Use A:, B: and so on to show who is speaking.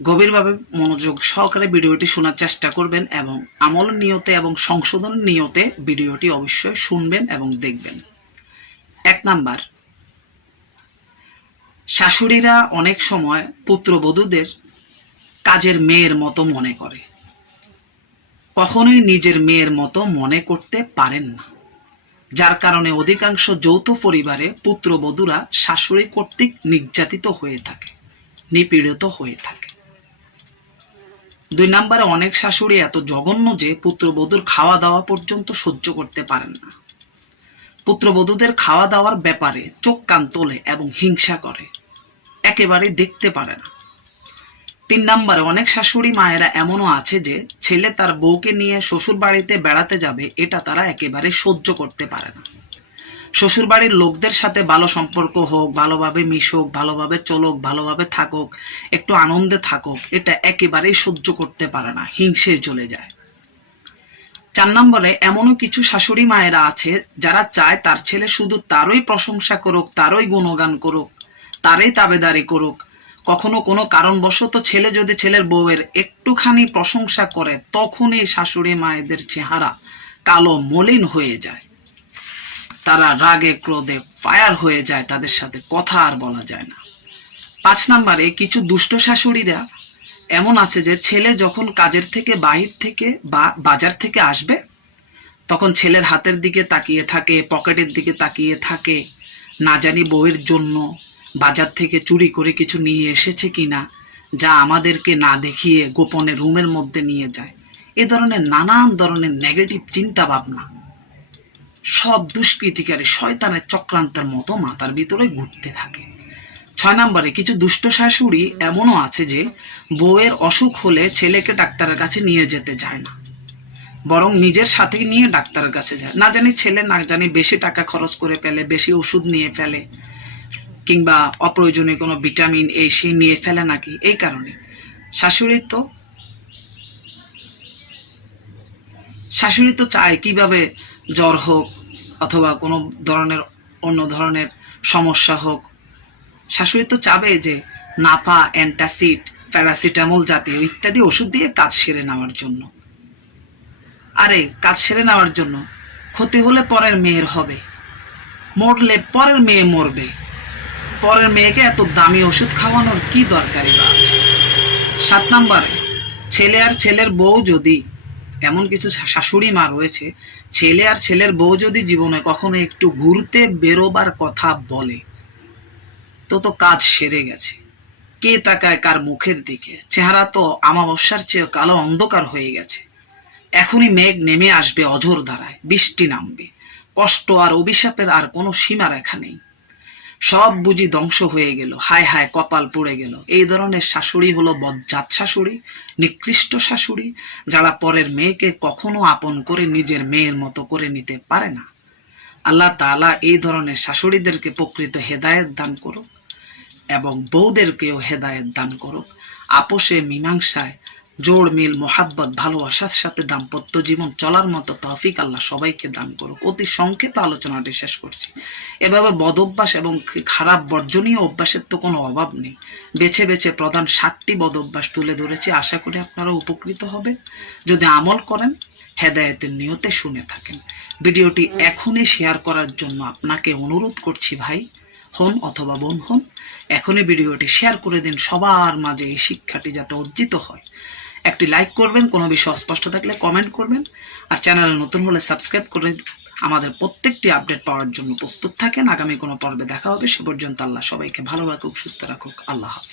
A: গভীরভাবে মনোযোগ সহকারে ভিডিওটি শোনার চেষ্টা করবেন এবং আমল নিয়তে এবং সংশোধন নিয়তে ভিডিওটি অবশ্যই শুনবেন এবং দেখবেন। এক নাম্বার, শাশুড়িরা অনেক সময় পুত্রবধূদের কাজের মেয়ের মতো মনে করে। কখনোই নিজের মেয়ের মতো মনে করতে পারেন না। যার কারণে অধিকাংশ যৌথ পরিবারে পুত্রবধূরা শাশুড়ি কর্তৃক নির্যাতিত হয়ে থাকে, নিপীড়িত হয়ে থাকে। দুই নম্বরে অনেক শাশুড়ি এত জঘন্য যে পুত্রবধূর খাওয়া দাওয়া পর্যন্ত সহ্য করতে পারেন না। পুত্রবধূদের খাওয়া দাওয়ার ব্যাপারে চোখ কান তোলে এবং হিংসা করে। একেবারে দেখতে পারে না। তিন নম্বরে অনেক শাশুড়ি মায়েরা এমনও আছে যে ছেলে তার বউকে নিয়ে শ্বশুর বাড়িতে বেড়াতে যাবে, এটা তারা একেবারে সহ্য করতে পারে না। শ্বশুর বাড়ির লোকদের সাথে ভালো সম্পর্ক হোক, ভালোভাবে মিশুক, ভালোভাবে চলুক, ভালোভাবে থাকুক, একটু আনন্দে থাকুক, এটা একেবারেই সহ্য করতে পারে না, হিংসে চলে যায়। চার নম্বরে, এমনও কিছু শাশুড়ি মায়েরা আছে যারা চায় তার ছেলে শুধু তারই প্রশংসা করুক, তারই গুণগান করুক, তারই তাবেদারি করুক। কখনো কোনো কারণবশত ছেলে যদি ছেলের বউয়ের একটুখানি প্রশংসা করে, তখনই শাশুড়ি মায়েদের চেহারা কালো মলিন হয়ে যায়। তারা রাগে, ক্রোধে ফায়ার হয়ে যায়, তাদের সাথে কথা আর বলা যায় না। পাঁচ নম্বরে, কিছু দুষ্ট শাশুড়িরা এমন আছে যে, ছেলে যখন কাজের থেকে বাহির থেকে বা বাজার থেকে আসবে, তখন ছেলের হাতের দিকে তাকিয়ে থাকে, পকেটের দিকে তাকিয়ে থাকে, না জানি বউয়ের জন্য বাজার থেকে চুরি করে কিছু নিয়ে এসেছে কিনা, যা আমাদেরকে না দেখিয়ে গোপনে রুমের মধ্যে নিয়ে যায়। এ ধরনের নানান ধরনের নেগেটিভ চিন্তা ভাবনা সব দুষ্কৃতিকারী শয়তানের চক্রান্তের মতো মাথার ভিতরে ঘুরতে থাকে। ছয় নম্বরে, কিছু দুষ্ট শাশুড়ি এমনও আছে যে, বউয়ের অসুখ হলে ছেলেকে ডাক্তারের কাছে নিয়ে যেতে যায় না। বরং নিজের সাথে নিয়ে ডাক্তারের কাছে যায়। না জানি ছেলে, না জানি বেশি টাকা খরচ করে ফেলে, বেশি ওষুধ নিয়ে ফেলে, কিংবা অপ্রয়োজনীয় কোনো ভিটামিন এই সেই নিয়ে ফেলে নাকি? এই কারণে। শাশুড়ি তো শাশুড়ি তো চায় কীভাবে জ্বর হোক অথবা কোনো ধরনের অন্য ধরনের সমস্যা হোক, শাশুড়ি তো চাবে যে নাপা, অ্যান্টাসিড, প্যারাসিটামল জাতীয় ইত্যাদি ওষুধ দিয়ে কাজ সেরে নেওয়ার জন্য। আরে, কাজ সেরে নেওয়ার জন্য ক্ষতি হলে পরের মেয়ের হবে। মরলে পরের মেয়ে মরবে। পরের মেয়েকে এত দামি ওষুধ খাওয়ানোর কি দরকারি বা আছে? সাত নম্বরে, ছেলে আর ছেলের বউ যদি এমন কিছু শাশুড়ি মা রয়েছে ছেলে আর ছেলের বউ যদি জীবনে কখনো একটু ঘুরতে বেরোবার কথা বলে, তো তো কাজ সেরে গেছে। কে তাকায় কার মুখের দিকে? চেহারা তো আমাবস্যার চেয়ে কালো অন্ধকার হয়ে গেছে। এখনই মেঘ নেমে আসবে অঝোর ধারায়, বৃষ্টি নামবে। কষ্ট আর অভিশাপের আর কোনো সীমারেখা নেই। সব বুঝি ধ্বংস হয়ে গেল। হায় হায় কপাল পড়ে গেল। এই ধরনের শাশুড়ি হলো বজ্জাত শাশুড়ি, নিকৃষ্ট শাশুড়ি, যারা পরের মেয়েকে কখনো আপন করে নিজের মেয়ের মতো করে নিতে পারে না। আল্লাহ তাআলা এই ধরনের শাশুড়িদেরকে প্রকৃত হেদায়েত দান করুক এবং বউদেরকেও হেদায়েত দান করুক। আপোষে মীমাংসায় জোড় মিল, মোহাব্বত, ভালোবাসার সাথে দাম্পত্য জীবন চলার মতো তৌফিক আল্লাহ সবাইকে দান করুক। অতি সংক্ষেপে আলোচনাটি শেষ করছি। এভাবে বদ অভ্যাস এবং খারাপ বর্জনীয় অভ্যাসের তো কোনো অভাব নেই। বেছে বেছে প্রধান ষাটটি বদ অভ্যাস তুলে ধরেছি। আশা করি আপনারা উপকৃত হবেন। যদি আমল করেন, হেদায়েতের নিয়তে শুনে থাকেন। ভিডিওটি এখনই শেয়ার করার জন্য আপনাকে অনুরোধ করছি ভাই, হন অথবা বোন হন, এখনই ভিডিওটি শেয়ার করে দিন। সবার মাঝে এই শিক্ষাটি যাতে অর্জিত হয়। একটি লাইক করবেন, কোনো বিষয় অস্পষ্ট থাকলে কমেন্ট করবেন। আর চ্যানেলে নতুন হলে সাবস্ক্রাইব করে আমাদের প্রত্যেকটি আপডেট পাওয়ার জন্য প্রস্তুত থাকেন। আগামী কোনো পর্বে দেখা হবে। সে পর্যন্ত আল্লাহ সবাইকে ভালো রাখুক, সুস্থ রাখুক। আল্লাহ হাফিজ।